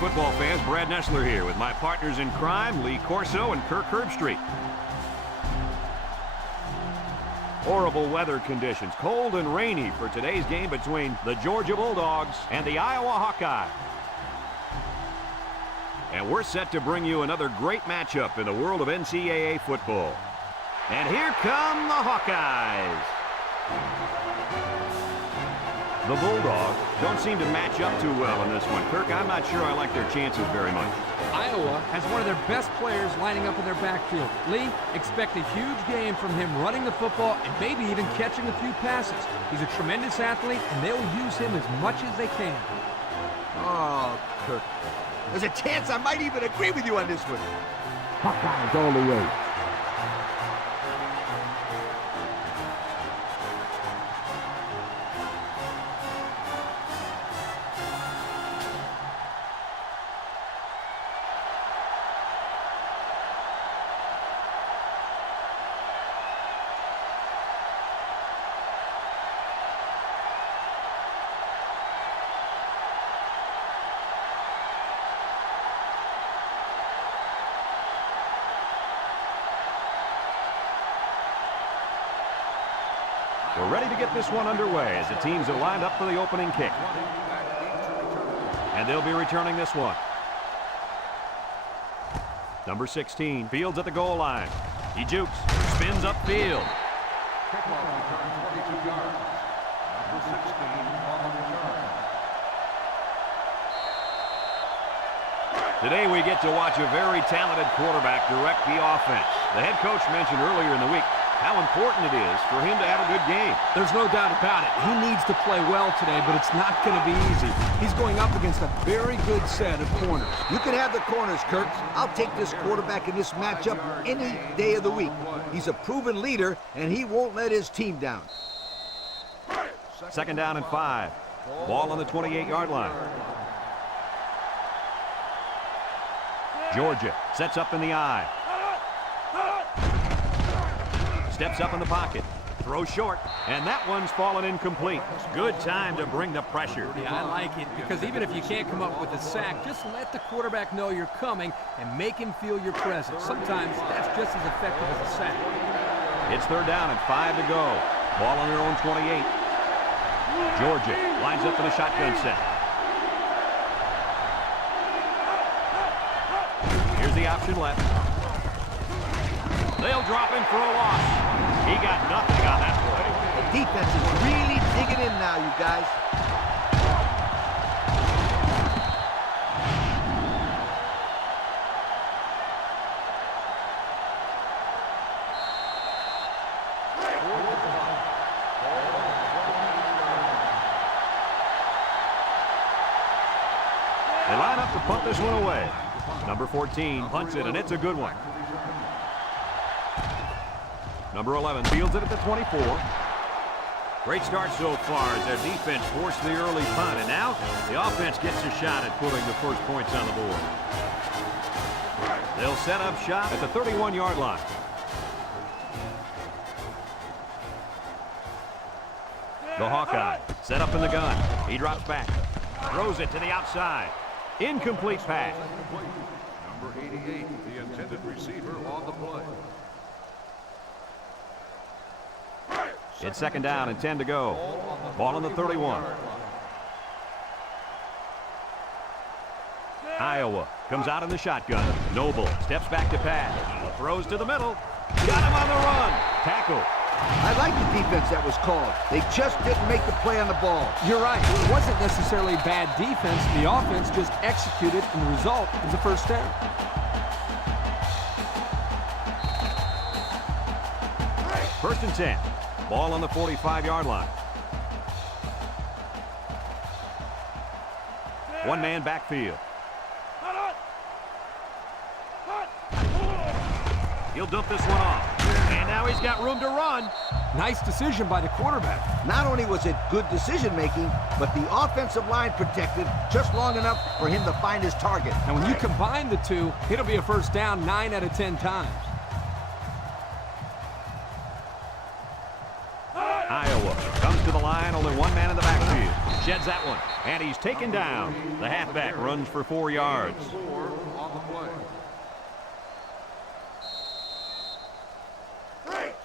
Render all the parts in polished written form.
football fans, Brad Nessler here with my partners in crime, Lee Corso and Kirk Herbstreit. Horrible weather conditions, cold and rainy for today's game between the Georgia Bulldogs and the Iowa Hawkeyes. And we're set to bring you another great matchup in the world of NCAA football. And here come the Hawkeyes. The Bulldogs don't seem to match up too well in this one. Kirk, I'm not sure I like their chances very much. Iowa has one of their best players lining up in their backfield. Lee, expect a huge game from him running the football and maybe even catching a few passes. He's a tremendous athlete, and they'll use him as much as they can. Oh, Kirk. There's a chance I might even agree with you on this one. Hawkeyes all the way. We're ready to get this one underway as the teams are lined up for the opening kick. And they'll be returning this one. Number 16 fields at the goal line. He jukes, spins upfield. Kickoff return 42 yards. Number 16 on the return. Today we get to watch a very talented quarterback direct the offense. The head coach mentioned earlier in the week how important it is for him to have a good game. There's no doubt about it. He needs to play well today, but it's not going to be easy. He's going up against a very good set of corners. You can have the corners, Kirk. I'll take this quarterback in this matchup any day of the week. He's a proven leader, and he won't let his team down. Second down and 5. Ball on the 28-yard line. Georgia sets up in the I. Steps up in the pocket, throws short, and that one's fallen incomplete. Good time to bring the pressure. Yeah, I like it, because even if you can't come up with a sack, just let the quarterback know you're coming and make him feel your presence. Sometimes that's just as effective as a sack. It's third down and 5 to go. Ball on their own 28. Georgia lines up in a shotgun set. Here's the option left. They'll drop him for a loss. He got nothing on that play. The defense is really digging in now, you guys. They line up to punt this one away. Number 14 punts it, and it's a good one. Number 11 fields it at the 24. Great start so far as their defense forced the early punt, and now the offense gets a shot at putting the first points on the board. They'll set up shop at the 31-yard line. The Hawkeye set up in the gun. He drops back, throws it to the outside. Incomplete pass. Number 88, the intended receiver on the play. It's second down and 10 to go. Ball on the 31. Iowa comes out in the shotgun. Noble steps back to pass. Throws to the middle. Got him on the run. Tackle. I like the defense that was called. They just didn't make the play on the ball. You're right. It wasn't necessarily bad defense. The offense just executed, and the result is a first down. First and 10. Ball on the 45-yard line. One man backfield. He'll dump this one off. And now he's got room to run. Nice decision by the quarterback. Not only was it good decision-making, but the offensive line protected just long enough for him to find his target. And when you combine the two, it'll be a first down 9 out of 10 times. Iowa comes to the line, only one man in the backfield. Sheds that one, and he's taken down. The halfback runs for 4 yards. On the play.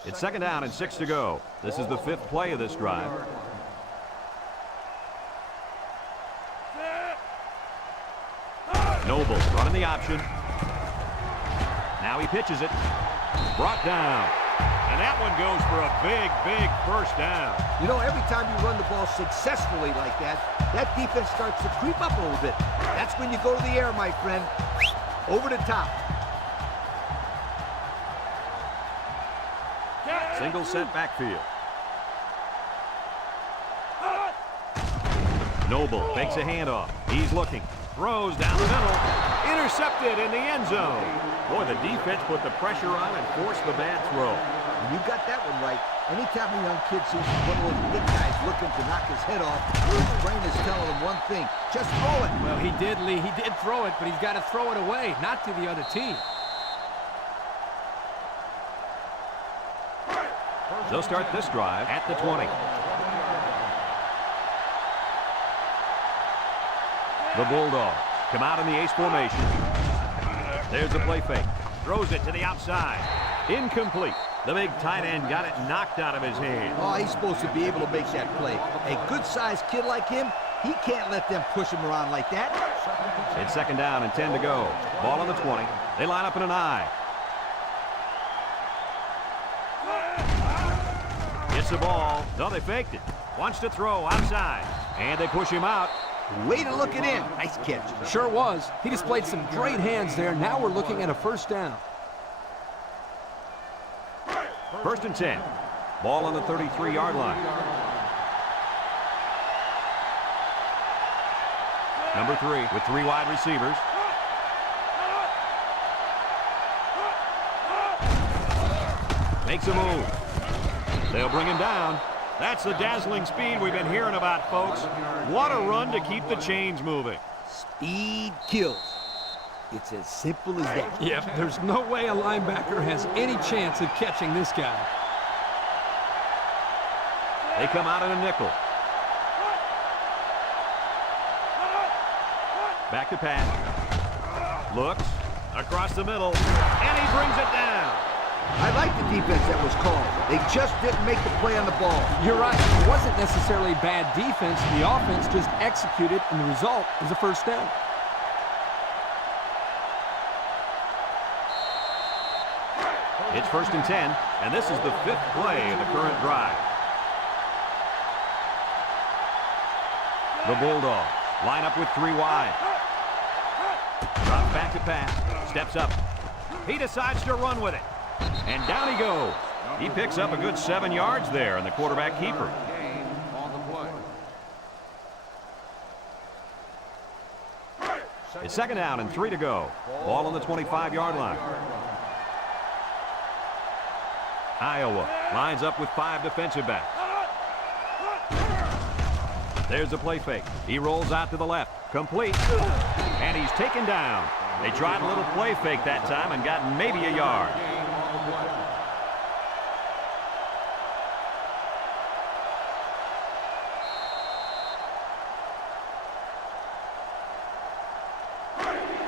It's 2nd down and 6 to go. This is the 5th play of this drive. Noble running the option. Now he pitches it. Brought down. And that one goes for a big, big first down. You know, every time you run the ball successfully like that, that defense starts to creep up a little bit. That's when you go to the air, my friend. Over the top. Single set backfield. Noble fakes a handoff. He's looking. Throws down the middle. Intercepted in the end zone. Boy, the defense put the pressure on and forced the bad throw. And you got that one right. Anytime a young kid sees one of those big guys looking to knock his head off, his brain is telling him one thing. Just throw it. Well, he did, Lee. He did throw it, but he's got to throw it away, not to the other team. They'll start this drive at the 20. The Bulldogs come out in the ace formation. There's a play fake. Throws it to the outside. Incomplete. The big tight end got it knocked out of his hand. Oh, he's supposed to be able to make that play. A good-sized kid like him, he can't let them push him around like that. It's 2nd down and 10 to go. Ball on the 20. They line up in an I. Gets the ball. No, they faked it. Wants to throw outside. And they push him out. Way to look it in. Nice catch. Sure was. He displayed some great hands there. Now we're looking at a first down. 1st and 10. Ball on the 33-yard line. Number 3 with 3 wide receivers. Makes a move. They'll bring him down. That's the dazzling speed we've been hearing about, folks. What a run to keep the chains moving. Speed kills. It's as simple as that. Yep, there's no way a linebacker has any chance of catching this guy. They come out in a nickel. Back to pass. Looks across the middle, and he brings it down. I like the defense that was called. They just didn't make the play on the ball. You're right. It wasn't necessarily bad defense. The offense just executed, and the result is a first down. It's 1st and 10, and this is the 5th play of the current drive. The Bulldogs line up with 3 wide. Drops back to pass. Steps up. He decides to run with it. And down he goes. He picks up a good 7 yards there, and the quarterback keeper. On the play. It's 2nd down and 3 to go. Ball on the 25-yard line. Iowa lines up with 5 defensive backs. There's a play fake. He rolls out to the left. Complete. And he's taken down. They tried a little play fake that time and got maybe a yard.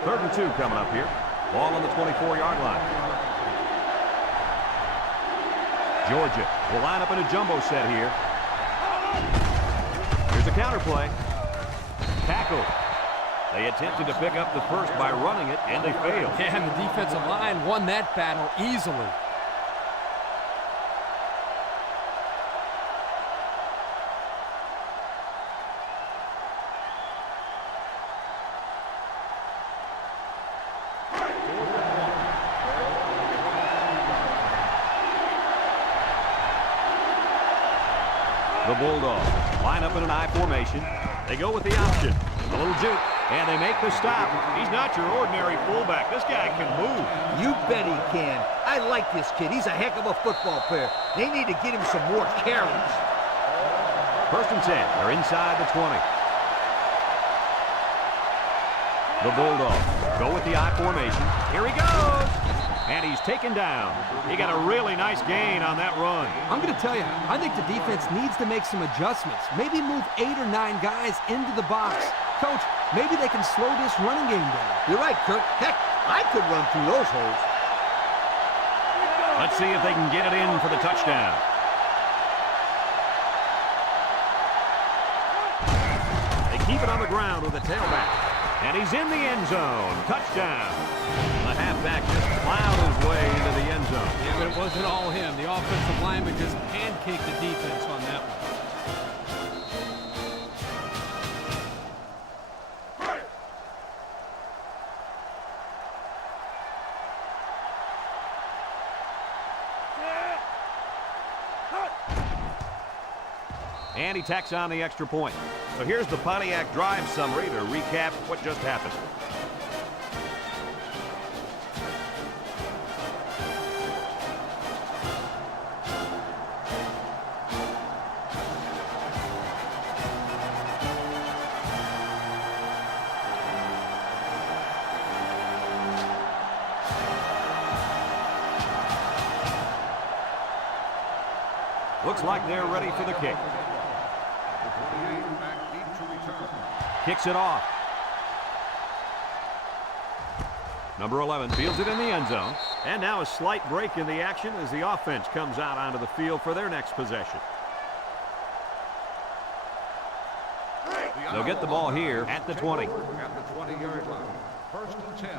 Third and 2 coming up here. Ball on the 24-yard line. Georgia will line up in a jumbo set here. Here's a counter play. Tackle. They attempted to pick up the first by running it, and they failed. Yeah, and the defensive line won that battle easily. The Bulldogs line up in an I formation. They go with the option. A little juke, and they make the stop. He's not your ordinary fullback. This guy can move. You bet he can. I like this kid. He's a heck of a football player. They need to get him some more carries. 1st and 10. They're inside the 20. The Bulldogs go with the I formation. Here he goes. And he's taken down. He got a really nice gain on that run. I'm going to tell you, I think the defense needs to make some adjustments. Maybe move 8 or 9 guys into the box. Coach, maybe they can slow this running game down. You're right, Kurt. Heck, I could run through those holes. Let's see if they can get it in for the touchdown. They keep it on the ground with the tailback. And he's in the end zone. Touchdown. The halfback just plowed his way into the end zone. Yeah, but it wasn't all him. The offensive lineman just pancaked the defense on that one. And he tacks on the extra point. So here's the Pontiac drive summary to recap what just happened. Looks like they're ready for the kick. Kicks it off. Number 11 fields it in the end zone. And now a slight break in the action as the offense comes out onto the field for their next possession. They'll get the ball here at the 20. At the 20-yard line. 1st and 10.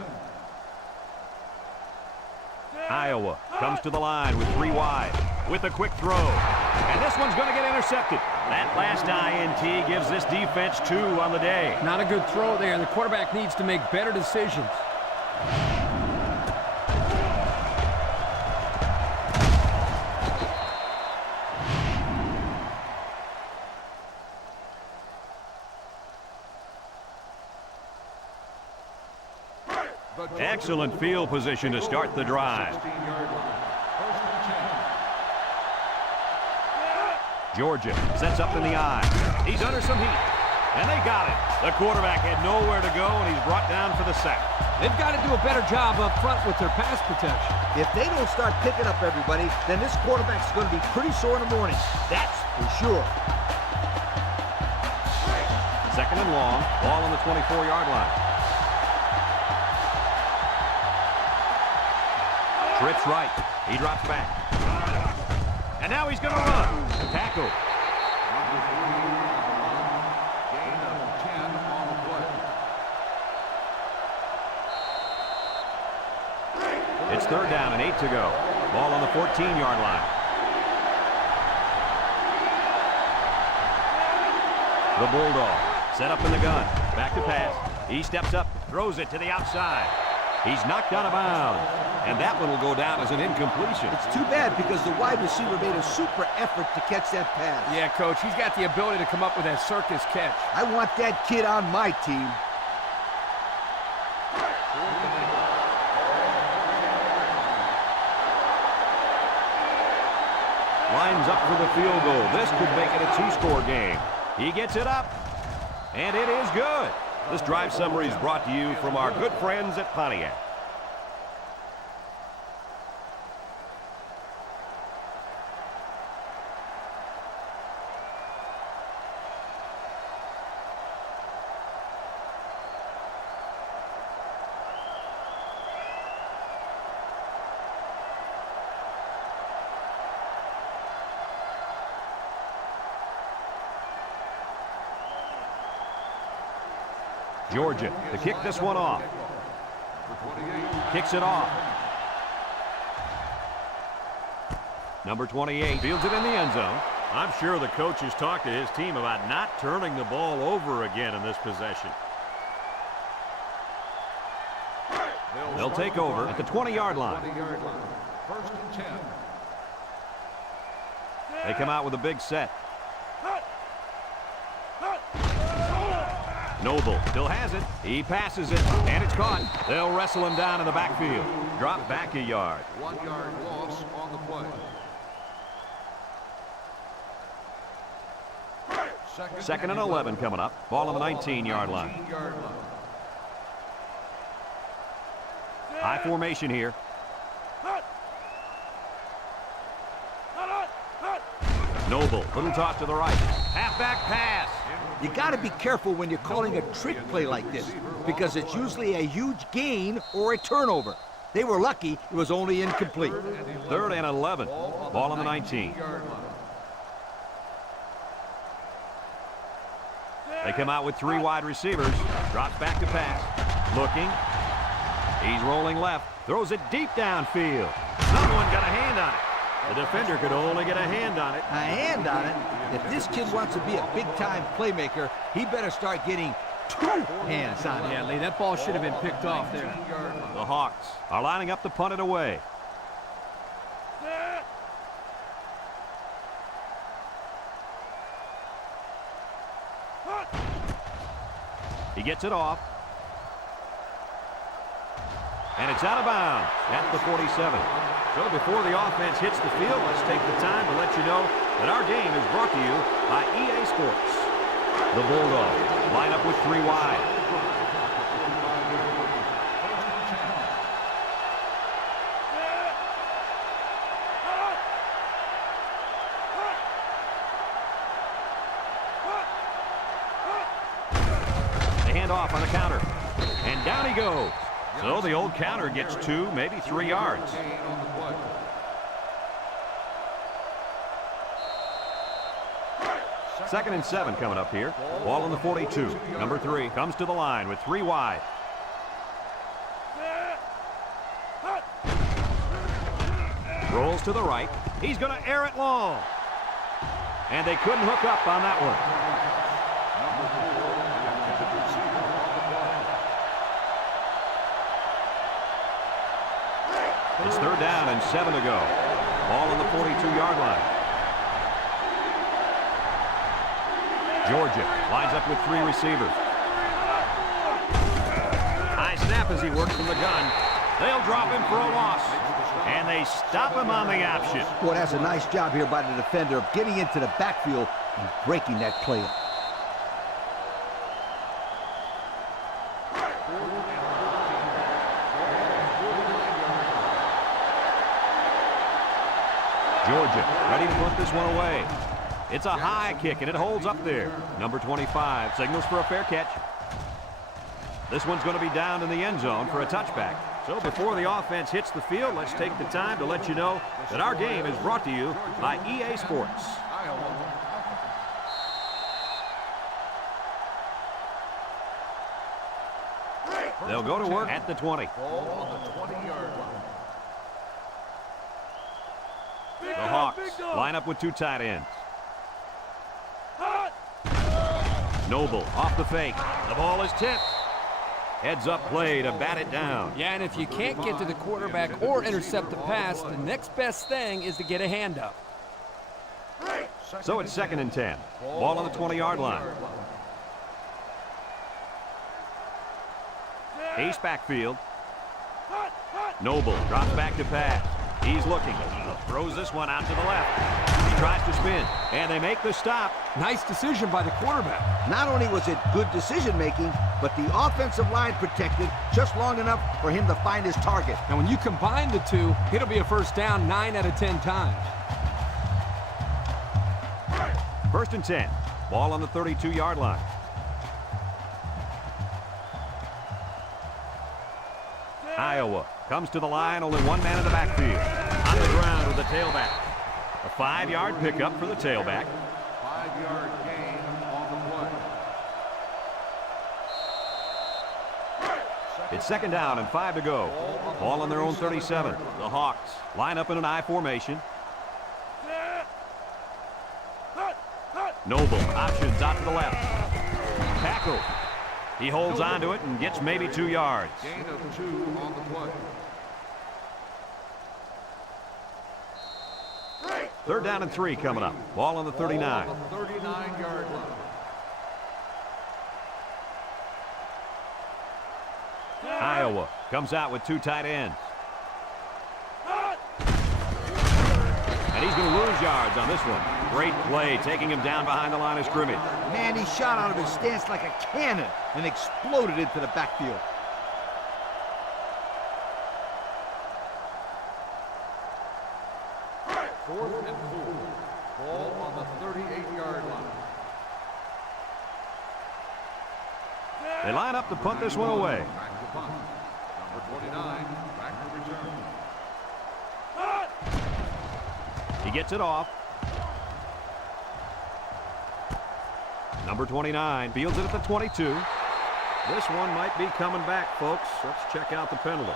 Iowa comes to the line with 3 wide with a quick throw. And this one's going to get intercepted. That last INT gives this defense 2 on the day. Not a good throw there, and the quarterback needs to make better decisions. Excellent field position to start the drive. 16-yard line. 1st and 10. Georgia sets up in the eye. He's under some heat. And they got it. The quarterback had nowhere to go, and he's brought down for the sack. They've got to do a better job up front with their pass protection. If they don't start picking up everybody, then this quarterback's going to be pretty sore in the morning. That's for sure. 2nd and long. Ball on the 24-yard line. Trips right. He drops back. And now he's going to run. Tackle. Gain of 10 on the play. It's 3rd down and 8 to go. Ball on the 14-yard line. The Bulldog set up in the gun. Back to pass. He steps up, throws it to the outside. He's knocked out of bounds. And that one will go down as an incompletion. It's too bad because the wide receiver made a super effort to catch that pass. Yeah, Coach, he's got the ability to come up with that circus catch. I want that kid on my team. Lines up for the field goal. This could make it a 2-score game. He gets it up, and it is good. This drive summary is brought to you from our good friends at Pontiac. Georgia to kick this one off. Kicks it off. Number 28 fields it in the end zone. I'm sure the coach has talked to his team about not turning the ball over again in this possession. They'll take over at the 20-yard line. 1st and 10. They come out with a big set. Noble still has it. He passes it, and it's caught. They'll wrestle him down in the backfield. Drop back a yard. 1-yard loss on the play. 2nd and 11 coming up. Ball on the 19-yard line. 19-yard line. High formation here. Noble, little toss to the right. Halfback pass. You got to be careful when you're calling a trick play like this because it's usually a huge gain or a turnover. They were lucky it was only incomplete. 3rd and 11. Ball on the 19. They come out with 3 wide receivers. Drops back to pass. Looking. He's rolling left. Throws it deep downfield. Someone got a hand on it. The defender could only get a hand on it. A hand on it? If this kid wants to be a big-time playmaker, he better start getting 2 hands on it. Yeah, Lee, that ball should have been picked off there. The Hawks are lining up to punt it away. He gets it off. And it's out of bounds at the 47. So before the offense hits the field, let's take the time to let you know that our game is brought to you by EA Sports. The Bulldogs line up with 3 wide. They hand off on the counter. And down he goes. So the old counter gets 2, maybe 3 yards. Second and 7 coming up here. Ball on the 42. Number 3 comes to the line with 3 wide. Rolls to the right. He's going to air it long. And they couldn't hook up on that one. It's 3rd down and 7 to go. Ball on the 42-yard line. Georgia lines up with 3 receivers. High snap as he works from the gun. They'll drop him for a loss. And they stop him on the option. Boy, that's a nice job here by the defender of getting into the backfield and breaking that play up. Georgia ready to put this one away. It's a high kick, and it holds up there. Number 25 signals for a fair catch. This one's going to be down in the end zone for a touchback. So before the offense hits the field, let's take the time to let you know that our game is brought to you by EA Sports. They'll go to work at the 20. The Hawks line up with 2 tight ends. Noble off the fake. The ball is tipped. Heads up play to bat it down. Yeah, and if you can't get to the quarterback or intercept the pass, the next best thing is to get a hand up. So it's 2nd and 10. Ball on the 20-yard line. Ace backfield. Noble drops back to pass. He's looking. Throws this one out to the left. He tries to spin, and they make the stop. Nice decision by the quarterback. Not only was it good decision-making, but the offensive line protected just long enough for him to find his target. And when you combine the two, it'll be a first down 9 out of 10 times. 1st and 10. Ball on the 32-yard line. Iowa comes to the line, only 1 man in the backfield. On the ground with the tailback. A 5-yard pickup for the tailback. 5-yard gain on the play. It's 2nd down and 5 to go. Ball on their own 37. The Hawks line up in an I formation. Noble options out to the left. Tackle. He holds on to it and gets maybe 2 yards. Gain of 2 on the play. 3rd down and 3 coming up. Ball on the 39. 39-yard line. Iowa comes out with 2 tight ends. And he's going to lose yards on this one. Great play, taking him down behind the line of scrimmage. Man, he shot out of his stance like a cannon and exploded into the backfield. Ball on the 38-yard line. They line up to punt this one away. Back to punt. Number 29, back to return. He gets it off. Number 29 fields it at the 22. This one might be coming back, folks. Let's check out the penalty.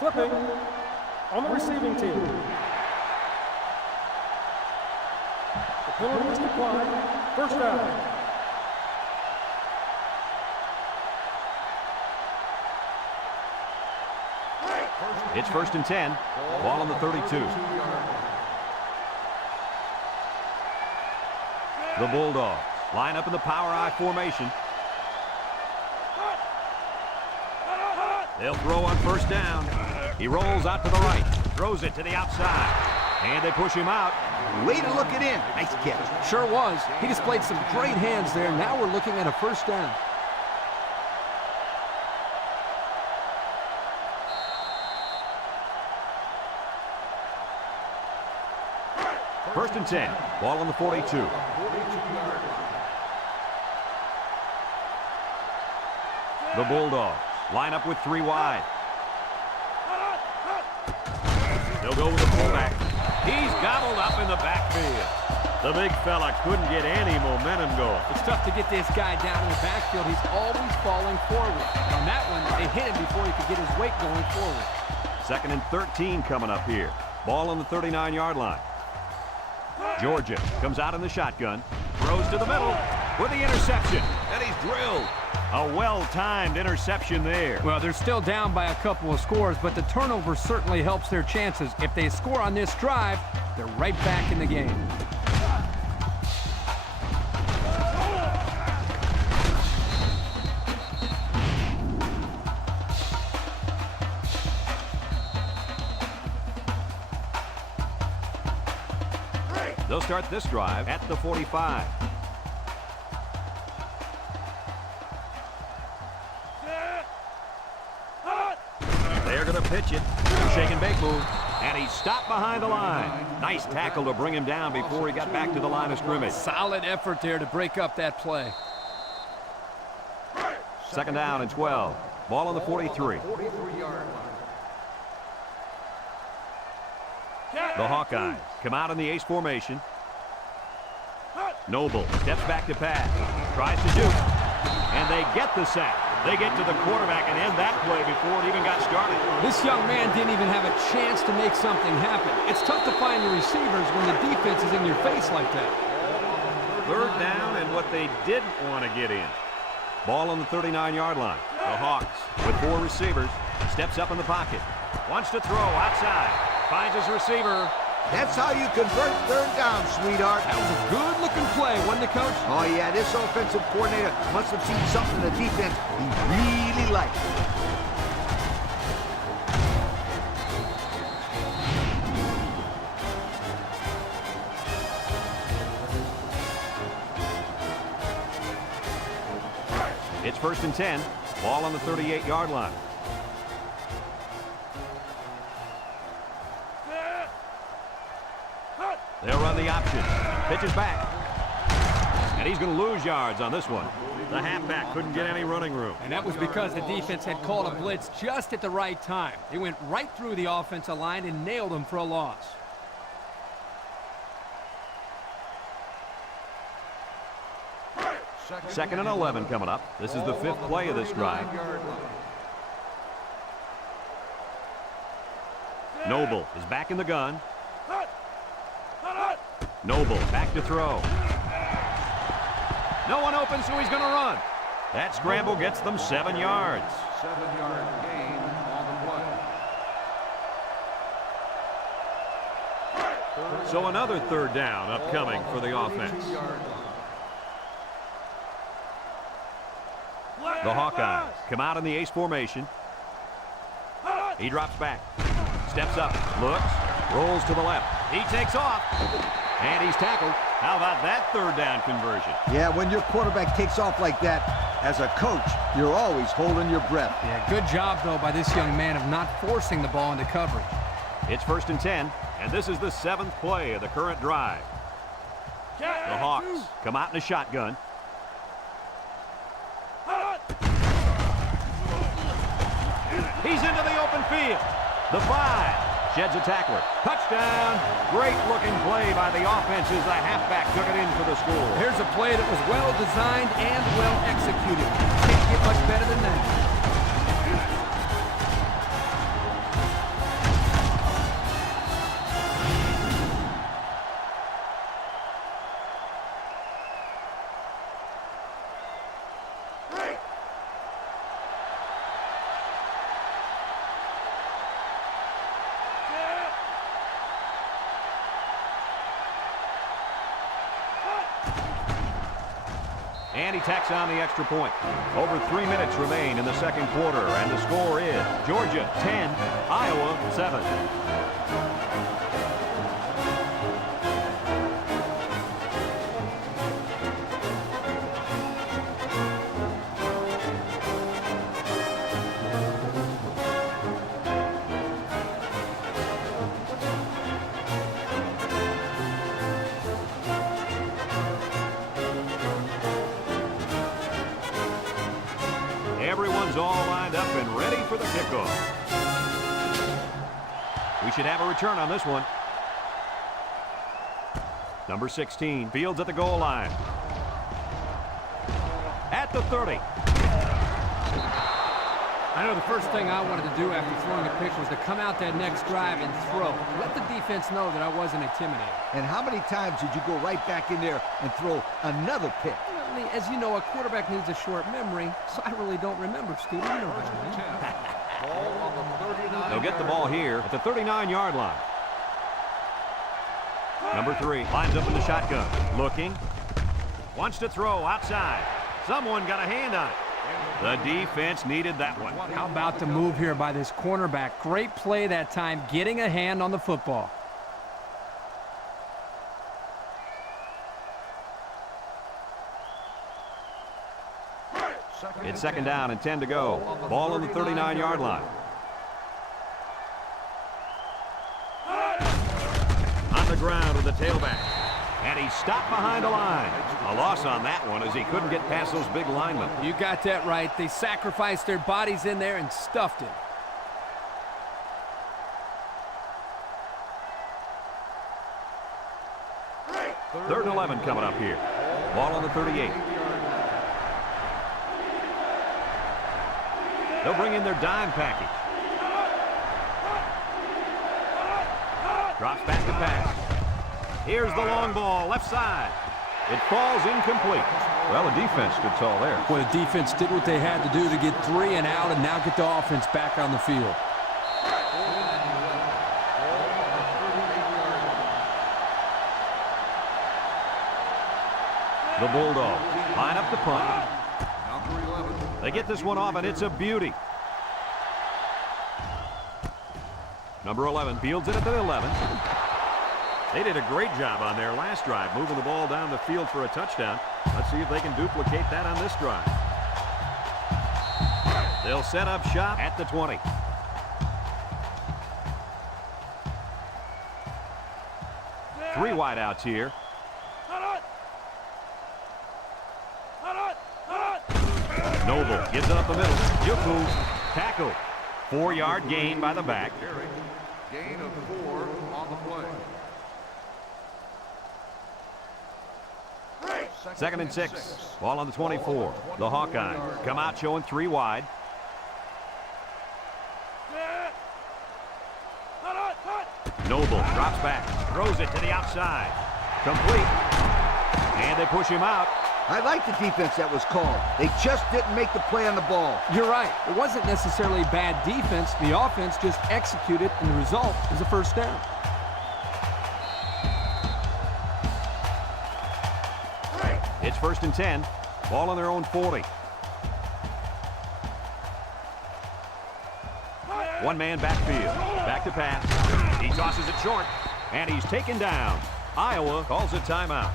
Flipping on the receiving team. The penalty is declined. First down. It's 1st and 10. Ball on the 32. The Bulldogs line up in the power I formation. They'll throw on 1st down. He rolls out to the right, throws it to the outside, and they push him out. Way to look it in. Nice catch. Sure was. He displayed some great hands there. Now we're looking at a 1st down. First and 10. Ball on the 42. The Bulldogs line up with 3 wide. They'll go with the fullback. He's gobbled up in the backfield. The big fella couldn't get any momentum going. It's tough to get this guy down in the backfield. He's always falling forward. But on that one, they hit him before he could get his weight going forward. 2nd and 13 coming up here. Ball on the 39-yard line. Georgia comes out in the shotgun, throws to the middle with the interception, and he's drilled. A well-timed interception there. Well, they're still down by a couple of scores, but the turnover certainly helps their chances. If they score on this drive, they're right back in the game. They'll start this drive at the 45. They're going to pitch it. Shake and bake move. And he's stopped behind the line. Nice tackle to bring him down before he got back to the line of scrimmage. Solid effort there to break up that play. 2nd down and 12. Ball on the 43. The Hawkeyes come out in the ace formation. Noble steps back to pass. Tries to shoot. And they get the sack. They get to the quarterback and end that play before it even got started. This young man didn't even have a chance to make something happen. It's tough to find your receivers when the defense is in your face like that. 3rd down and what they didn't want to get in. Ball on the 39-yard line. The Hawks with 4 receivers. Steps up in the pocket. Wants to throw outside. Finds his receiver. That's how you convert 3rd down, sweetheart. That was a good-looking play, wasn't it, Coach? Oh, yeah, this offensive coordinator must have seen something in the defense he really liked. It's 1st and 10. Ball on the 38-yard line. They'll run the option. Pitches back. And he's going to lose yards on this one. The halfback couldn't get any running room. And that was because the defense had called a blitz just at the right time. They went right through the offensive line and nailed him for a loss. Second and 11 coming up. This is the 5th play of this drive. Noble is back in the gun. Noble back to throw. No one open, so he's going to run. That scramble gets them 7 yards. 7-yard gain on the play. So another 3rd down upcoming for the offense. The Hawkeyes come out in the ace formation. He drops back. Steps up. Looks. Rolls to the left. He takes off. And he's tackled. How about that 3rd down conversion? Yeah, when your quarterback takes off like that, as a coach, you're always holding your breath. Yeah, good job, though, by this young man of not forcing the ball into coverage. It's 1st and 10. And this is the 7th play of the current drive. The Hawks come out in a shotgun. He's into the open field. The 5 sheds a tackler. Touchdown. Great looking play by the offense as the halfback took it in for the score. Here's a play that was well designed and well executed. Can't get much better than that. And he tacks on the extra point. Over 3 minutes remain in the second quarter, and the score is Georgia 10, Iowa 7. Everyone's all lined up and ready for the kickoff. We should have a return on this one. Number 16 fields at the goal line. At the 30. I know the first thing I wanted to do after throwing a pick was to come out that next drive and throw. Let the defense know that I wasn't intimidated. And how many times did you go right back in there and throw another pick? Well, as you know, a quarterback needs a short memory, so I really don't remember, Scooter. You know what I mean. Ball on the 39. They'll get the ball here at the 39-yard line. Number 3 lines up in the shotgun. Looking. Wants to throw outside. Someone got a hand on it. The defense needed that one. How about the move here by this cornerback? Great play that time, getting a hand on the football. It's second down and 10 to go. Ball on the 39-yard line. On the ground with the tailback. And he stopped behind the line. A loss on that one as he couldn't get past those big linemen. You got that right. They sacrificed their bodies in there and stuffed it. Third and 11 coming up here. Ball on the 38. They'll bring in their dime package. Drops back to pass. Here's the long ball, left side. It falls incomplete. Well, the defense stood tall there. Well, the defense did what they had to do to get 3 and out and now get the offense back on the field. The Bulldogs line up the punt. Number 11. They get this one off, and it's a beauty. Number 11 fields it at the 11. They did a great job on their last drive, moving the ball down the field for a touchdown. Let's see if they can duplicate that on this drive. They'll set up shop at the 20. Three wideouts here. Noble gets it up the middle. Yuku tackle. 4-yard gain by the back. Gain of 4 on the play. Second and 6. Ball on the 24. The Hawkeyes come out showing 3 wide. Noble drops back. Throws it to the outside. Complete. And they push him out. I like the defense that was called. They just didn't make the play on the ball. You're right. It wasn't necessarily bad defense. The offense just executed, and the result is a first down. It's first and 10. Ball on their own 40. One man backfield. Back to pass. He tosses it short, and he's taken down. Iowa calls a timeout.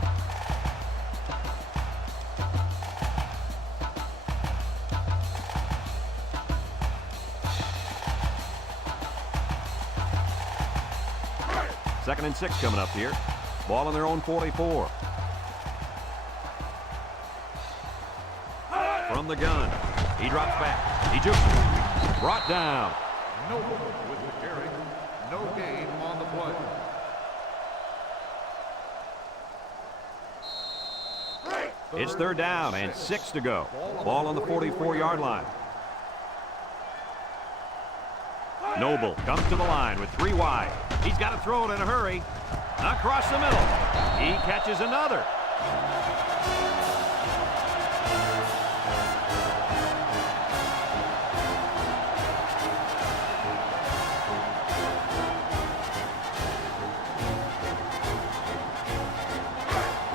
2nd and 6 coming up here. Ball on their own 44. From the gun. He drops back. He jukes it. Brought down. Noble with the carry. No gain on the play. It's 3rd down and 6 to go. Ball on the 44-yard line. Noble comes to the line with 3 wide. He's got to throw it in a hurry. Across the middle. He catches another.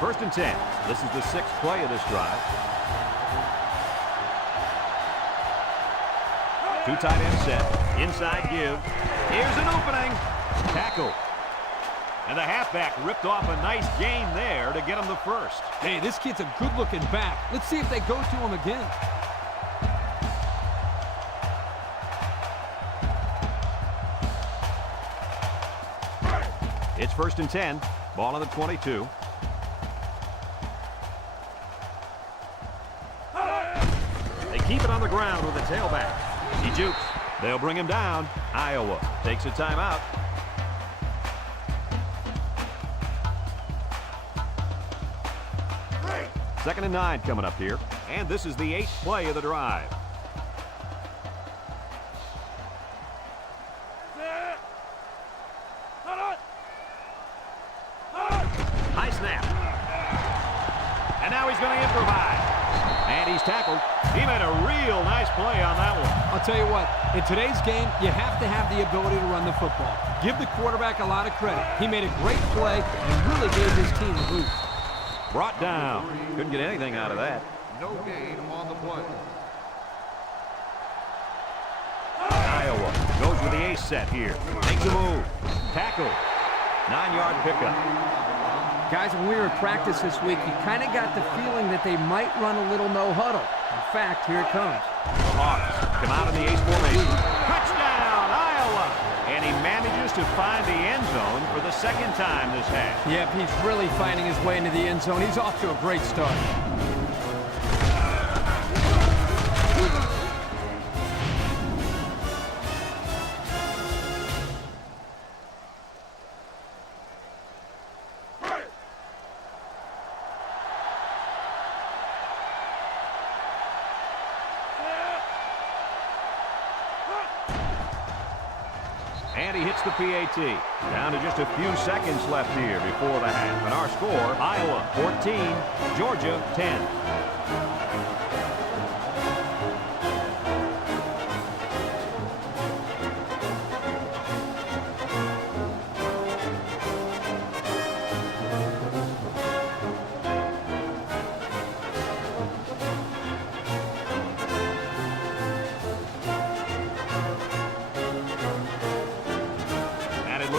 First and 10. This is the 6th play of this drive. 2 tight end set. Inside give. Here's an opening. Tackle. And the halfback ripped off a nice gain there to get him the first. Hey, this kid's a good-looking back. Let's see if they go to him again. It's 1st and 10. Ball on the 22. They keep it on the ground with the tailback. He jukes. They'll bring him down. Iowa takes a timeout. Second and 9 coming up here. And this is the 8th play of the drive. High snap. And now he's going to improvise. And he's tackled. He made a real nice play on that one. I'll tell you what, in today's game, you have to have the ability to run the football. Give the quarterback a lot of credit. He made a great play and really gave his team a boost. Brought down. Couldn't get anything out of that. No gain on the play. Iowa goes with the ace set here. Makes a move. Tackle. 9-yard pickup. Guys, when we were in practice this week, you kind of got the feeling that they might run a little no huddle. In fact, here it comes. The Hawks come out in the ace formation. Touchdown, Iowa! And he manages to find the end zone for the 2nd time this half. Yep, he's really finding his way into the end zone. He's off to a great start. And he hits the PAT. Down to just a few seconds left here before the half. And our score, Iowa 14, Georgia 10.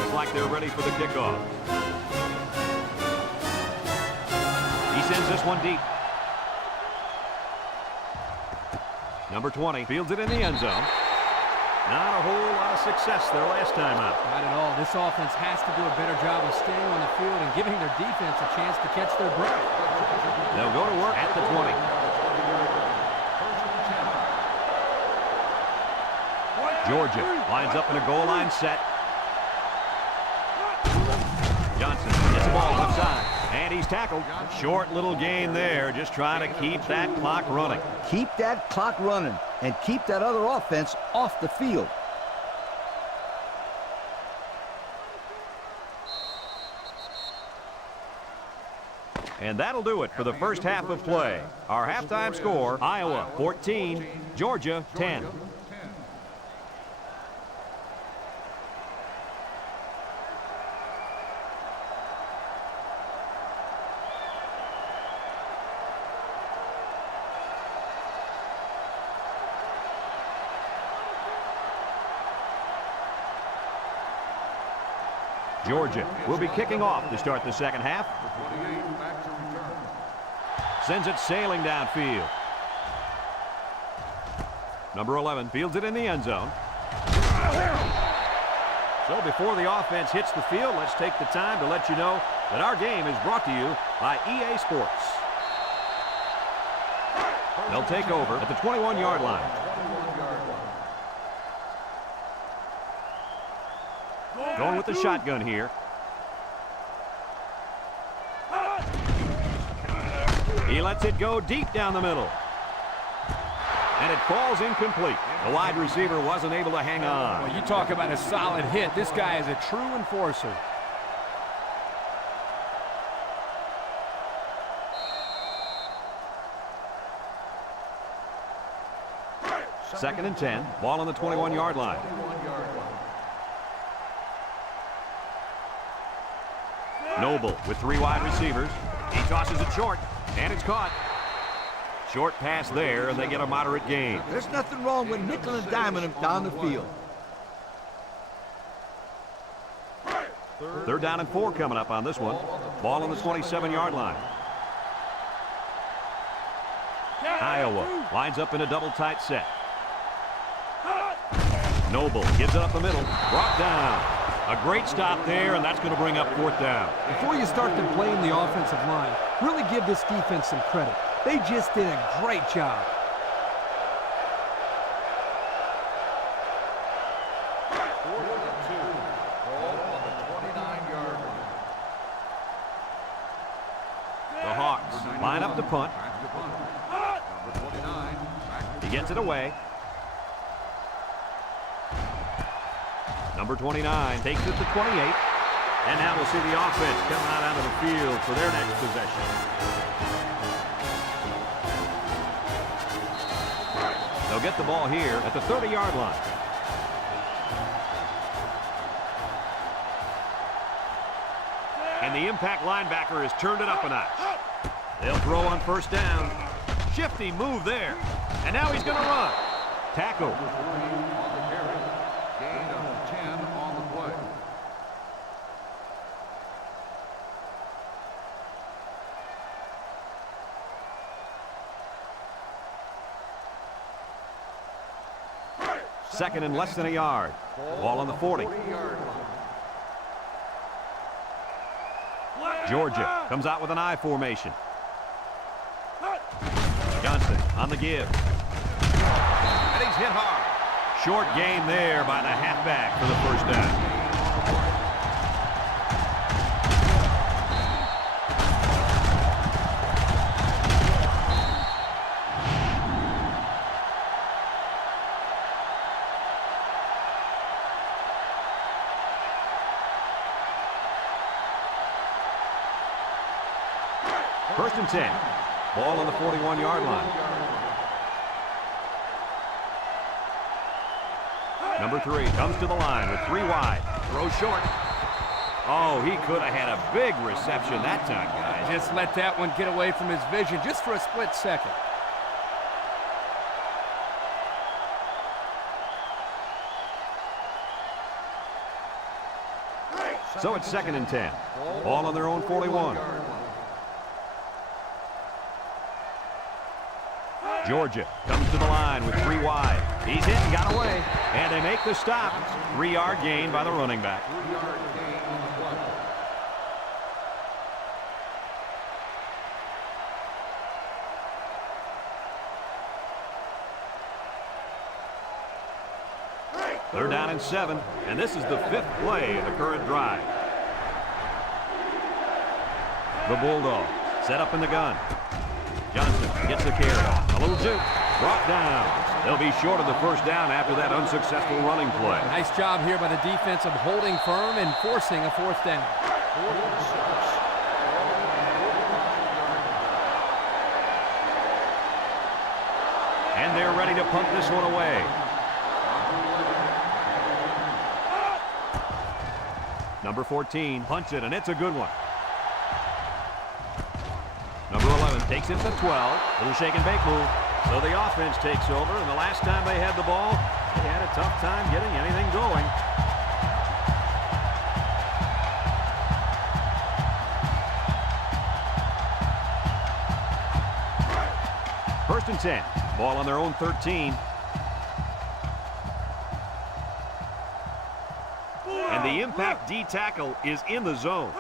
Like they're ready for the kickoff. He sends this one deep. Number 20 fields it in the end zone. Not a whole lot of success their last time out. Not at all. This offense has to do a better job of staying on the field and giving their defense a chance to catch their breath. They'll go to work at the 20. Georgia lines up in a goal line set. Johnson gets the ball left side, and he's tackled. Short little gain there, just trying to keep that clock running. Keep that clock running and keep that other offense off the field. And that'll do it for the first half of play. Our halftime score, Iowa 14, Georgia 10. Georgia will be kicking off to start the second half. Sends it sailing downfield. Number 11 fields it in the end zone. So before the offense hits the field, let's take the time to let you know that our game is brought to you by EA Sports. They'll take over at the 21-yard line. Going with the shotgun here. He lets it go deep down the middle. And it falls incomplete. The wide receiver wasn't able to hang on. Well, you talk about a solid hit. This guy is a true enforcer. Second and 10. Ball on the 21-yard line. Noble with 3 wide receivers. He tosses it short, and it's caught. Short pass there, and they get a moderate gain. There's nothing wrong with nickel and diming him down the field. Third down and 4 coming up on this one. Ball on the 27-yard line. Iowa lines up in a double tight set. Noble gives it up the middle. Brought down. A great stop there, and that's going to bring up 4th down. Before you start to blame the offensive line, really give this defense some credit. They just did a great job. The Hawks line up to punt. He gets it away. Number 29 takes it to 28. And now we'll see the offense coming out onto the field for their next possession. They'll get the ball here at the 30-yard line. And the impact linebacker has turned it up a notch. They'll throw on 1st down. Shifty move there. And now he's going to run. Tackle. Gain of 10 on the play. Second and less than a yard. Ball on the 40. Georgia comes out with an I formation. Johnson on the give. And he's hit hard. Short gain there by the halfback for the 1st down. First and 10. Ball on the 41-yard line. Number 3 comes to the line with 3 wide. Throws short. Oh, he could have had a big reception that time, guys. Just let that one get away from his vision just for a split second. So it's 2nd and 10. Ball on their own 41. Georgia comes to the line with 3 wide. He's hit and got away. And they make the stop. 3-yard gain by the running back. They're down and 7, and this is the 5th play of the current drive. The Bulldogs set up in the gun. Johnson gets the carry. A little juke. Brought down. They'll be short of the 1st down after that unsuccessful running play. Nice job here by the defense of holding firm and forcing a 4th down. And they're ready to punt this one away. Number 14 punts it, and it's a good one. Number 11 takes it to 12. Little shake and bake move. So the offense takes over, and the last time they had the ball, they had a tough time getting anything going. First and 10. Ball on their own 13. And The impact D tackle is in the zone.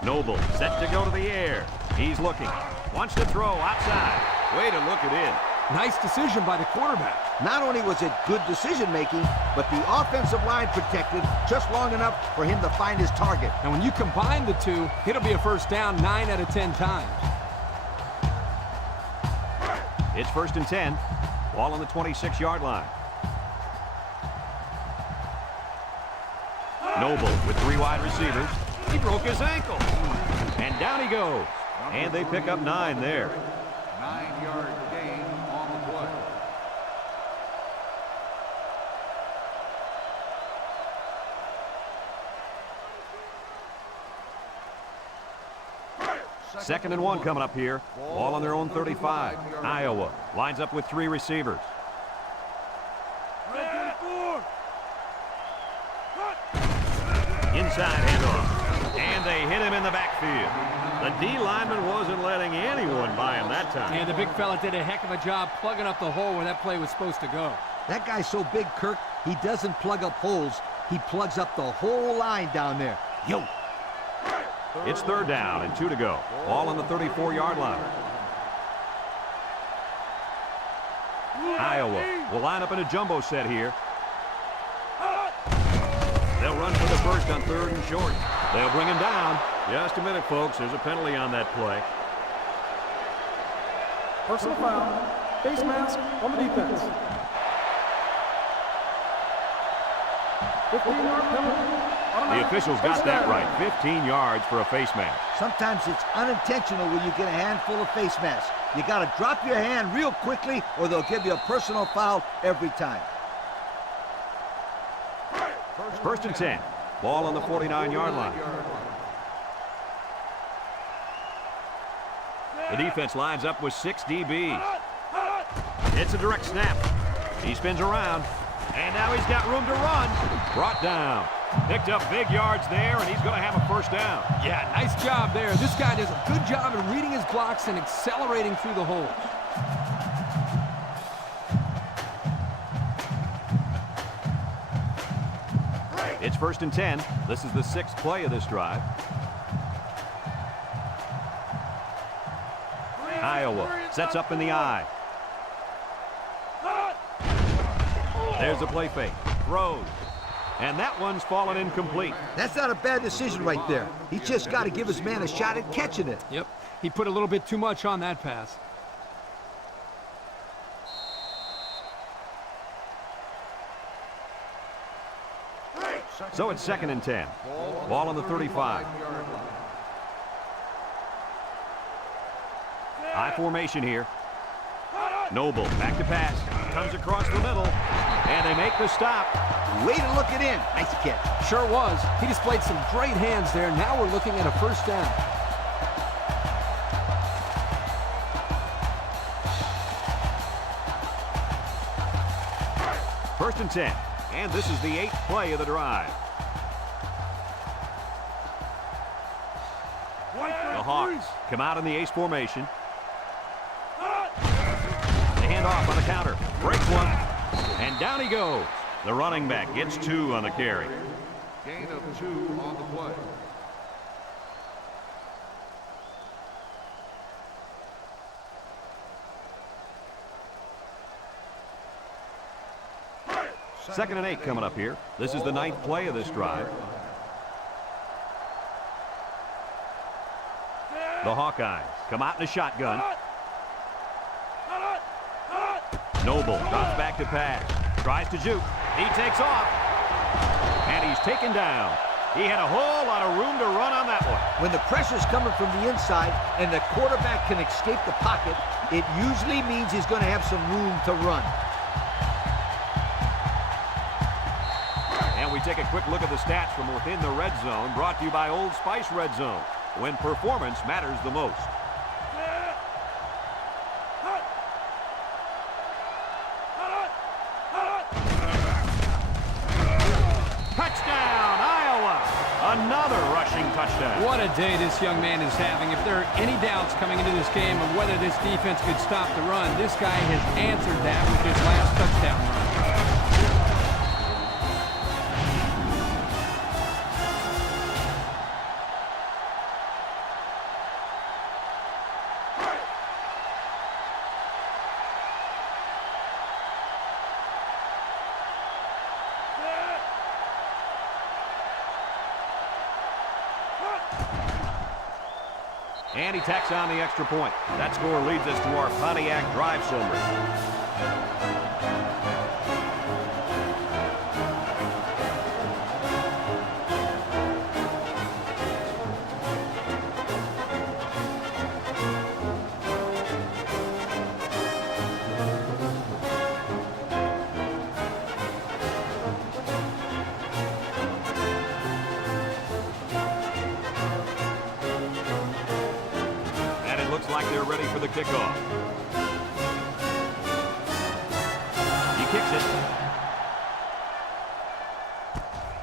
Noble set to go to the air. He's looking. Wants to throw outside. Way to look it in. Nice decision by the quarterback. Not only was it good decision-making, but the offensive line protected just long enough for him to find his target. And when you combine the two, it'll be a first down 9 out of 10 times. It's 1st and 10. Ball on the 26-yard line. Noble with 3 wide receivers. He broke his ankle. And down he goes. And they pick up 9 there. 9-yard gain on the play. Second and 1 coming up here. Ball on their own 35. Iowa lines up with 3 receivers. Inside handoff. And they hit him in the backfield. The D lineman wasn't letting anyone by him that time. And the big fella did a heck of a job plugging up the hole where that play was supposed to go. That guy's so big, Kirk, he doesn't plug up holes. He plugs up the whole line down there. Yo! It's 3rd down and 2 to go. Ball on the 34-yard line. Iowa will line up in a jumbo set here. They'll run for the first on 3rd and short. They'll bring him down. Just a minute, folks. There's a penalty on that play. Personal foul. Face mask on the defense. 15-yard penalty. The officials got that right. 15 yards for a face mask. Sometimes it's unintentional when you get a handful of face masks. You got to drop your hand real quickly or they'll give you a personal foul every time. 1st and 10. Ball on the 49-yard line. The defense lines up with 6 DBs. It's a direct snap. He spins around. And now he's got room to run. Brought down. Picked up big yards there, and he's going to have a first down. Yeah, nice job there. This guy does a good job in reading his blocks and accelerating through the holes. It's 1st and 10. This is the 6th play of this drive. Iowa sets up in the I. There's a play fake. Throws. And that one's fallen incomplete. That's not a bad decision right there. He just got to give his man a shot at catching it. Yep, he put a little bit too much on that pass. So it's 2nd and 10. Ball on the 35. High formation here. Noble back to pass. Comes across the middle. And they make the stop. Way to look it in. Nice catch. Sure was. He displayed some great hands there. Now we're looking at a first down. First and 10. And this is the 8th play of the drive. The Hawks come out in the ace formation. They hand off on the counter. Breaks one. And down he goes. The running back gets 2 on the carry. Gain of 2 on the play. Second and 8 coming up here. This is the 9th play of this drive. The Hawkeyes come out in a shotgun. Noble drops back to pass. Tries to juke. He takes off. And he's taken down. He had a whole lot of room to run on that one. When the pressure's coming from the inside and the quarterback can escape the pocket, it usually means he's going to have some room to run. And we take a quick look at the stats from within the red zone, brought to you by Old Spice Red Zone, when performance matters the most. Touchdown, Iowa! Another rushing touchdown. What a day this young man is having. If there are any doubts coming into this game of whether this defense could stop the run, this guy has answered that with his last touchdown run. And he tacks on the extra point. That score leads us to our Pontiac drive summary. Looks like they're ready for the kickoff. He kicks it.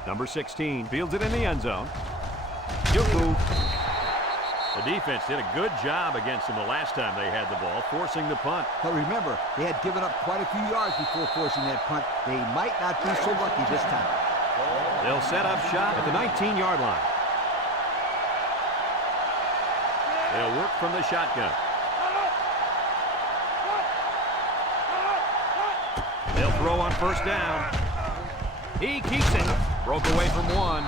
Number 16 fields it in the end zone. Yuku. The defense did a good job against them the last time they had the ball, forcing the punt. But remember, they had given up quite a few yards before forcing that punt. They might not be so lucky this time. They'll set up shop at the 19-yard line. They'll work from the shotgun. They'll throw on first down. He keeps it. Broke away from one.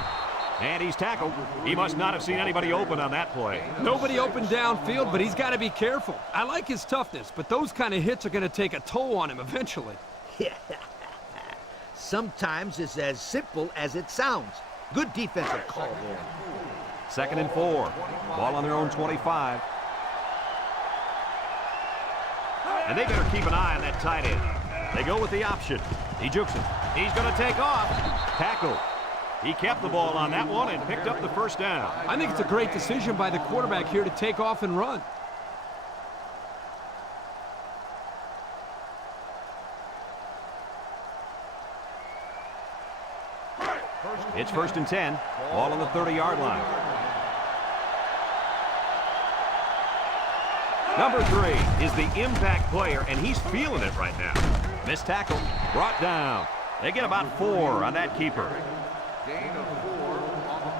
And he's tackled. He must not have seen anybody open on that play. Nobody open downfield, but he's got to be careful. I like his toughness, but those kind of hits are going to take a toll on him eventually. Sometimes it's as simple as it sounds. Good defensive call there. 2nd and 4. Ball on their own 25. And they better keep an eye on that tight end. They go with the option. He jukes it. He's going to take off. Tackle. He kept the ball on that one and picked up the first down. I think it's a great decision by the quarterback here to take off and run. It's 1st and 10. Ball on the 30-yard line. Number 3 is the impact player, and he's feeling it right now. Missed tackle. Brought down. They get about 4 on that keeper. Gain of 4 on the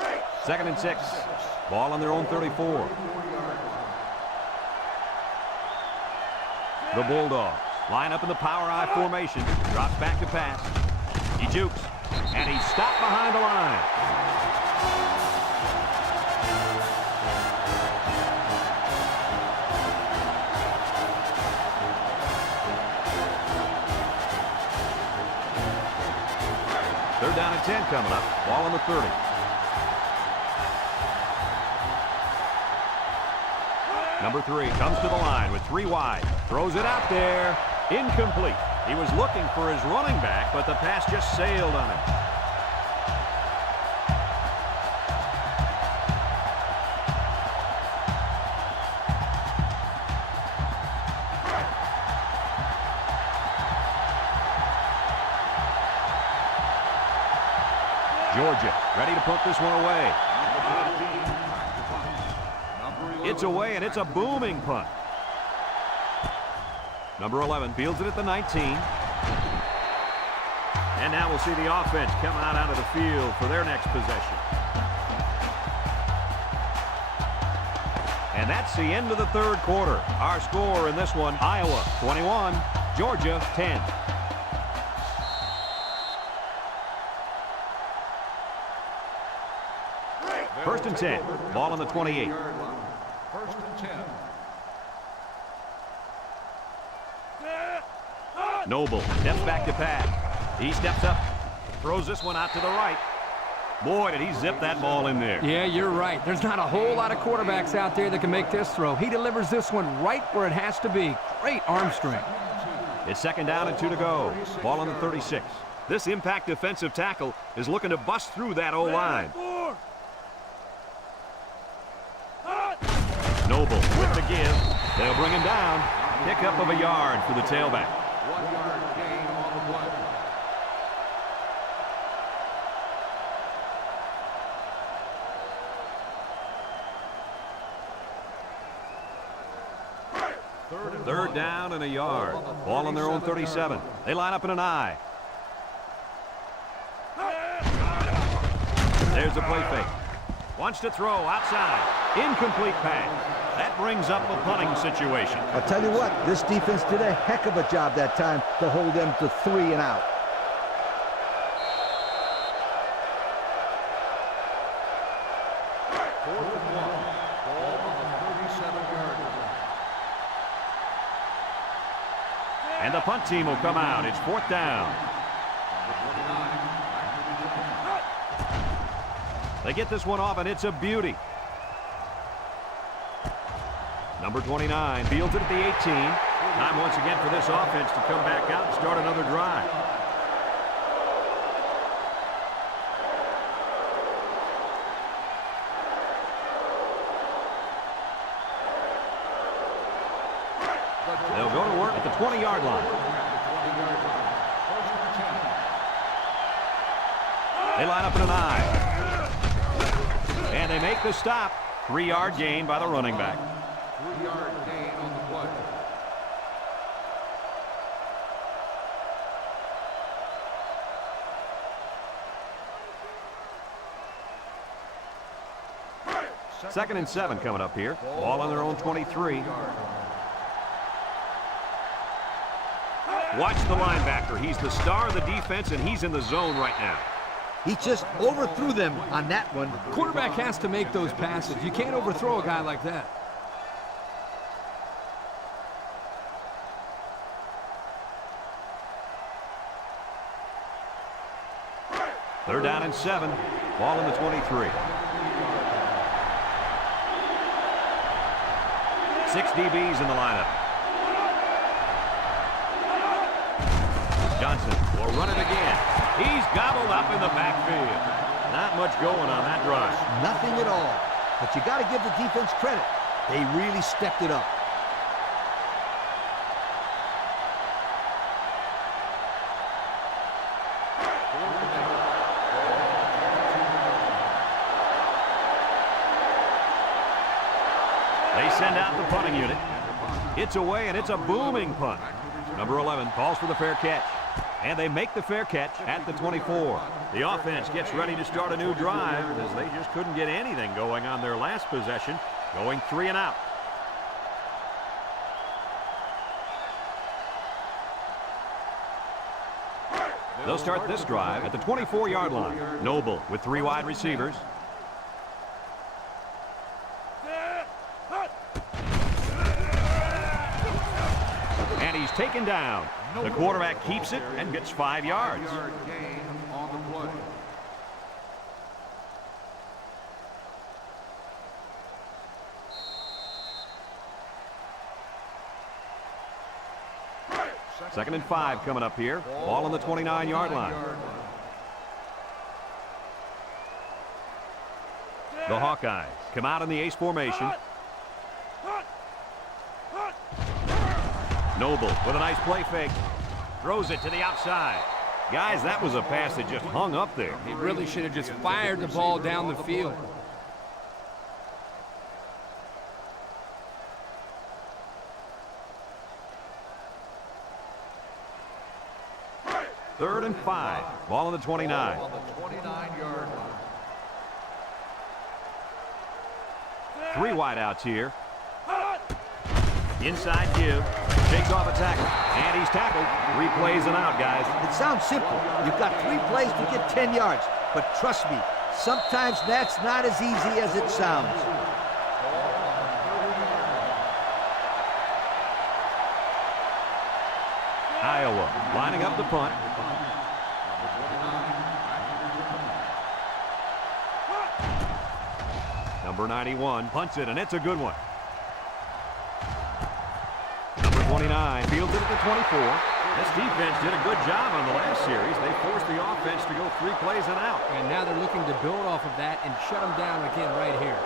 play. 2nd and 6. Ball on their own 34. The Bulldogs line up in the power I formation. Drops back to pass. He jukes. And he's stopped behind the line. Third down and 10 coming up. Ball on the 30. Number 3 comes to the line with 3 wide. Throws it out there. Incomplete. He was looking for his running back, but the pass just sailed on him. Georgia ready to put this one away. It's away, and it's a booming punt. Number 11 fields it at the 19. And now we'll see the offense come out onto the field for their next possession. And that's the end of the 3rd quarter. Our score in this one, Iowa 21, Georgia 10. First and 10. Ball on the 28. 1st and 10. Noble steps back to pass. He steps up, throws this one out to the right. Boy, did he zip that ball in there. Yeah, you're right. There's not a whole lot of quarterbacks out there that can make this throw. He delivers this one right where it has to be. Great arm strength. It's 2nd down and 2 to go. Ball on the 36. This impact defensive tackle is looking to bust through that O-line. Noble with the give. They'll bring him down. Pickup of a yard for the tailback. 1 yard gain on the play. Third down and a yard. Ball on their own 37. They line up in an I. There's a play fake. Wants to throw outside. Incomplete pass. That brings up a punting situation. I'll tell you what, this defense did a heck of a job that time to hold them to 3 and out. 4th and 1. Ball on the 37-yard line. And the punt team will come out. It's 4th down. They get this one off, and it's a beauty. Number 29 fields it at the 18. Time once again for this offense to come back out and start another drive. They'll go to work at the 20-yard line. They line up in an I. And they make the stop. 3-yard gain by the running back. 3-yard gain on the play. Second and 7 coming up here. Ball on their own 23. Watch the linebacker. He's the star of the defense, and he's in the zone right now. He just overthrew them on that one. Quarterback has to make those passes. You can't overthrow a guy like that. They're down and 7. Ball in the 23. 6 DBs in the lineup. Johnson will run it again. He's gobbled up in the backfield. Not much going on that drive. Nothing at all. But you got to give the defense credit. They really stepped it up. They send out the punting unit. It's away, and it's a booming punt. Number 11 calls for the fair catch. And they make the fair catch at the 24. The offense gets ready to start a new drive as they just couldn't get anything going on their last possession, going 3 and out. They'll start this drive at the 24-yard line. Noble with 3 wide receivers. And he's taken down. The quarterback keeps it and gets 5 yards. 5-yard gain on the play. Second and 5 coming up here. Ball on the 29-yard line. The Hawkeyes come out in the ace formation. Noble with a nice play fake. Throws it to the outside. Guys, that was a pass that just hung up there. He really should have just fired the ball down the field. Third and 5. Ball on the 29. On the 29-yard line. 3 wideouts here. Inside give. Takes off a tackle. And he's tackled. 3 plays and out, guys. It sounds simple. You've got 3 plays to get 10 yards. But trust me, sometimes that's not as easy as it sounds. Iowa lining up the punt. Number 91 punts it, and it's a good one. Number 29 fields it at the 24. This defense did a good job on the last series. They forced the offense to go 3 plays and out. And now they're looking to build off of that and shut them down again right here.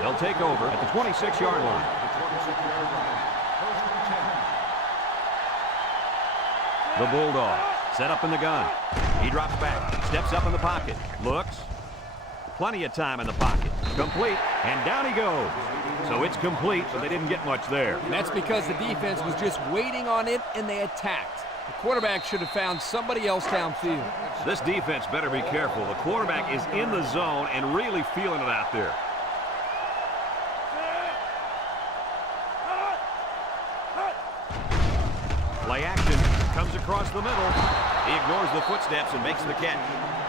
They'll take over at the 26-yard line. The 26-yard line. First and 10. The Bulldog set up in the gun. He drops back, steps up in the pocket, looks. Plenty of time in the pocket. Complete, and down he goes. So it's complete, but they didn't get much there. And that's because the defense was just waiting on it, and they attacked. The quarterback should have found somebody else downfield. This defense better be careful. The quarterback is in the zone and really feeling it out there. Play action comes across the middle. He ignores the footsteps and makes the catch.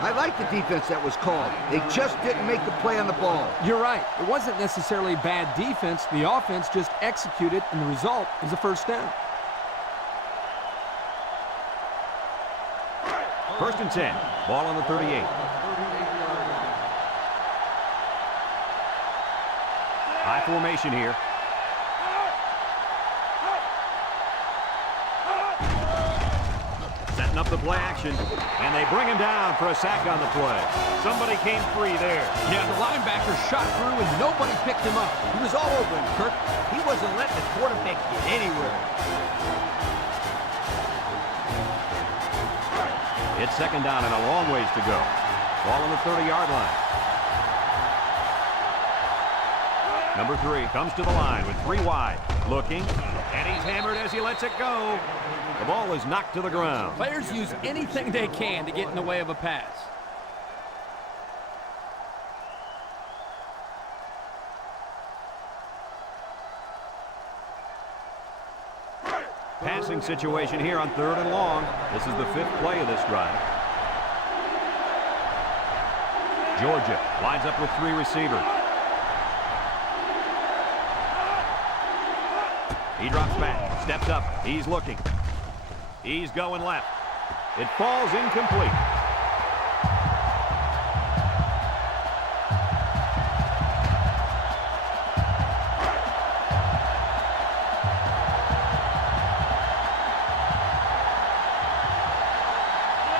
I like the defense that was called. They just didn't make the play on the ball. You're right. It wasn't necessarily bad defense. The offense just executed, and the result is a first down. 1st and 10. Ball on the 38. High formation here. Setting up the play action, and they bring him down for a sack on the play. Somebody came free there. Yeah, the linebacker shot through, and nobody picked him up. He was all over him, Kirk. He wasn't letting the quarterback get anywhere. It's 2nd down and a long ways to go. Ball on the 30-yard line. Number 3 comes to the line with 3 wide. Looking, and he's hammered as he lets it go. The ball is knocked to the ground. Players use anything they can to get in the way of a pass. Passing situation here on 3rd and long. This is the 5th play of this drive. Georgia lines up with 3 receivers. He drops back, steps up, he's looking. He's going left. It falls incomplete.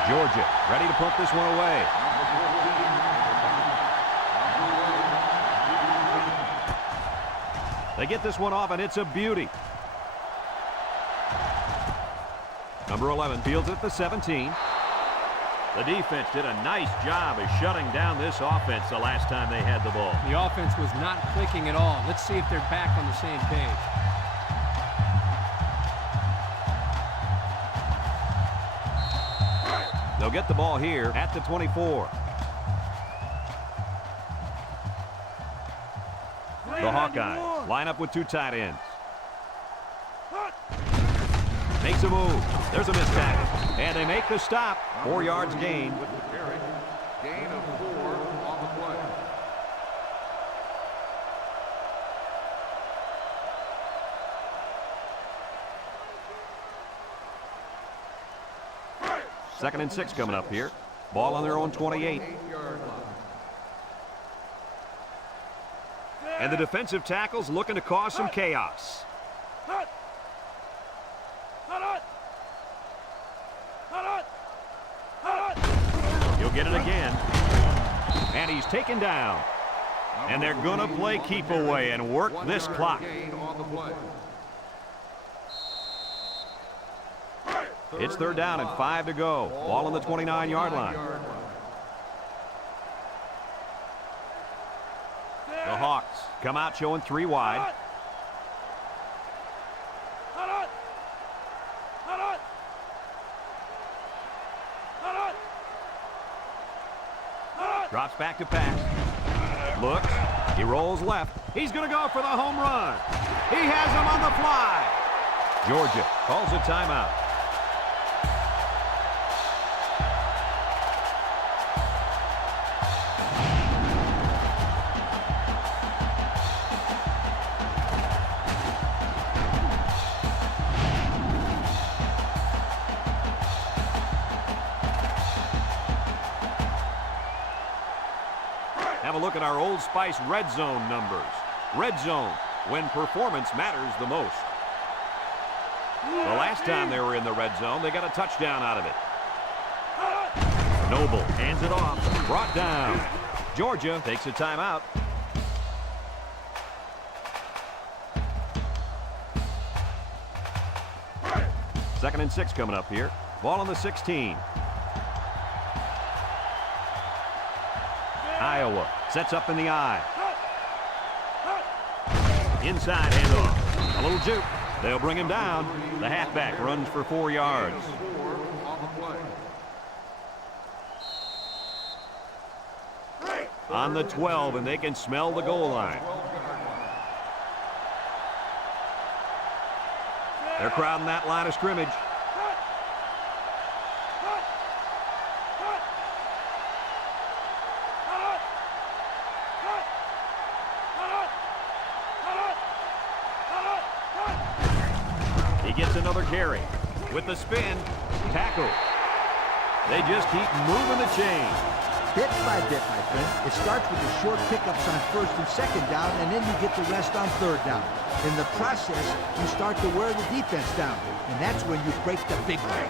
Georgia ready to put this one away. They get this one off, and it's a beauty. Number 11 fields at the 17. The defense did a nice job of shutting down this offense the last time they had the ball. The offense was not clicking at all. Let's see if they're back on the same page. They'll get the ball here at the 24. The Hawkeyes line up with 2 tight ends. Makes a move. There's a missed tackle. And they make the stop. 4 yards gain. With the carry. Gain of 4 on the play. 2nd and 6 coming up here. Ball on their own 28. And the defensive tackle's looking to cause some chaos. He'll get it again. And he's taken down. And they're going to play keep away and work this clock. It's 3rd down and 5 to go. Ball on the 29-yard line. The Hawks come out showing 3 wide. Drops back to pass. Looks. He rolls left. He's going to go for the home run. He has him on the fly. Georgia calls a timeout. Have a look at our Old Spice red zone numbers. Red zone, when performance matters the most. The last time they were in the red zone, they got a touchdown out of it. Noble hands it off, brought down. Georgia takes a timeout. Second and 6 coming up here. Ball on the 16. Iowa sets up in the I. Inside handoff. A little juke. They'll bring him down. The halfback runs for 4 yards. On the 12, and they can smell the goal line. They're crowding that line of scrimmage. He gets another carry. With the spin, tackle. They just keep moving the chain. Bit by bit, my friend. It starts with the short pickups on first and second down, and then you get the rest on third down. In the process, you start to wear the defense down, and that's when you break the big play.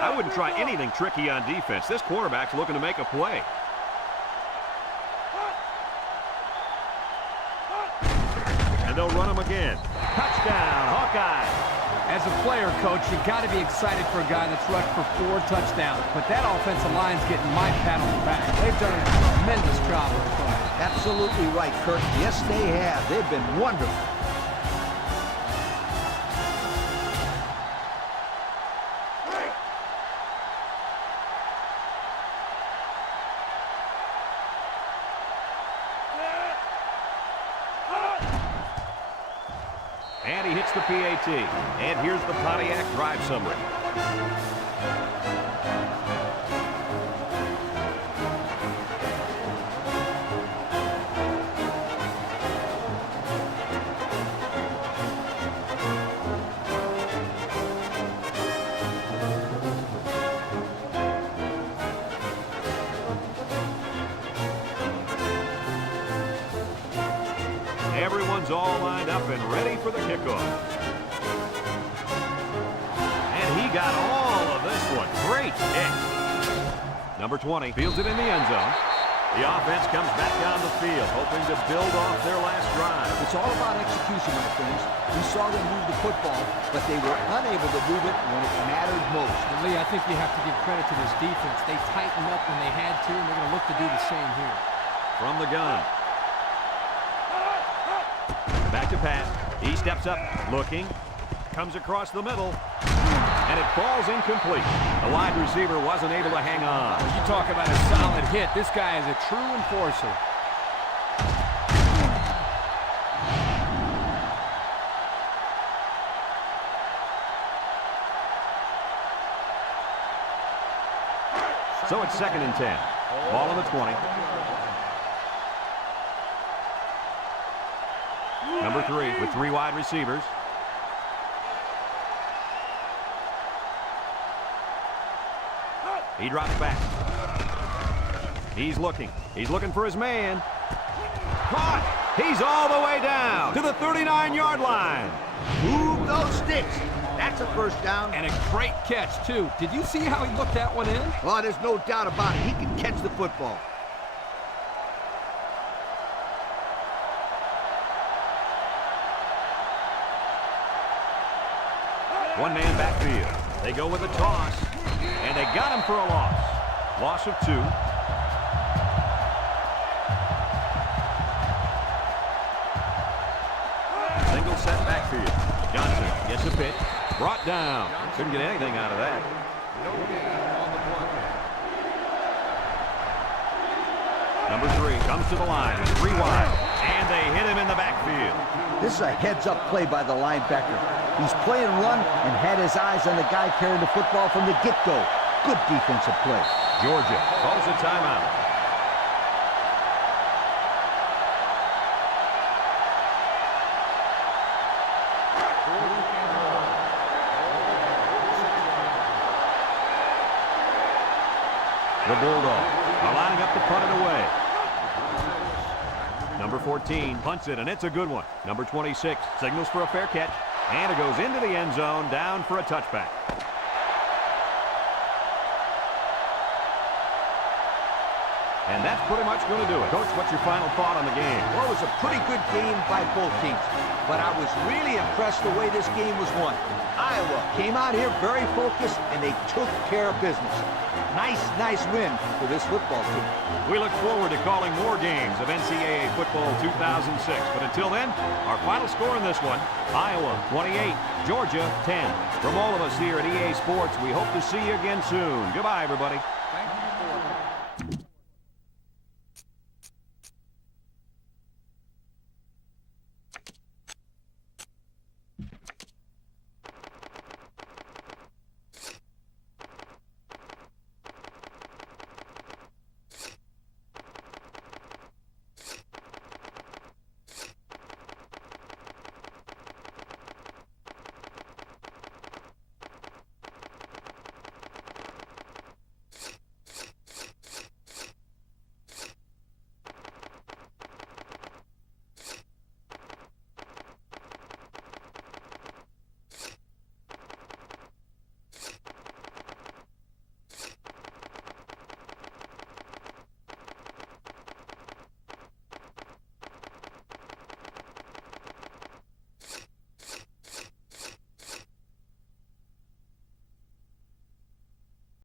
I wouldn't try anything tricky on defense. This quarterback's looking to make a play. And they'll run him again. Touchdown, Hawkeye. As a player, Coach, you got to be excited for a guy that's rushed for 4 touchdowns. But that offensive line's getting my pat on the back. They've done a tremendous job with the play. Absolutely right, Kirk. Yes, they have. They've been wonderful. And he hits the PAT. And here's the Pontiac drive summary. Everyone's all lined up and ready for the kickoff. And he got all of this one. Great kick. Number 20 fields it in the end zone. The offense comes back down the field, hoping to build off their last drive. It's all about execution, my friends. We saw them move the football, but they were unable to move it when it mattered most. And Lee, I think you have to give credit to this defense. They tightened up when they had to, and they're going to look to do the same here. From the gun. Back to pass. He steps up, looking, comes across the middle, and it falls incomplete. The wide receiver wasn't able to hang on. You talk about a solid hit. This guy is a true enforcer. So it's 2nd and 10. Ball on the 20. Number 3 with 3 wide receivers. He drops back. He's looking. He's looking for his man. Caught! He's all the way down to the 39-yard line. Move those sticks. That's a first down. And a great catch, too. Did you see how he looked that one in? Oh, there's no doubt about it. He can catch the football. One man backfield. They go with a toss, and they got him for a loss. Loss of 2. Single set backfield. Johnson gets a pitch. Brought down. Couldn't get anything out of that. No gain on the play. Number 3 comes to the line. 3 wide. And they hit him in the backfield. This is a heads-up play by the linebacker. He's playing run and had his eyes on the guy carrying the football from the get-go. Good defensive play. Georgia calls a timeout. The Bulldogs are lining up to punt it away. Number 14 punts it, and it's a good one. Number 26 signals for a fair catch, and it goes into the end zone, down for a touchback. And that's pretty much going to do it. Coach, what's your final thought on the game? Well, it was a pretty good game by both teams, but I was really impressed the way this game was won. Iowa came out here very focused, and they took care of business. Nice win for this football team. We look forward to calling more games of NCAA football 2006. But until then, our final score in this one, Iowa 28, Georgia 10. From all of us here at EA Sports, we hope to see you again soon. Goodbye, everybody.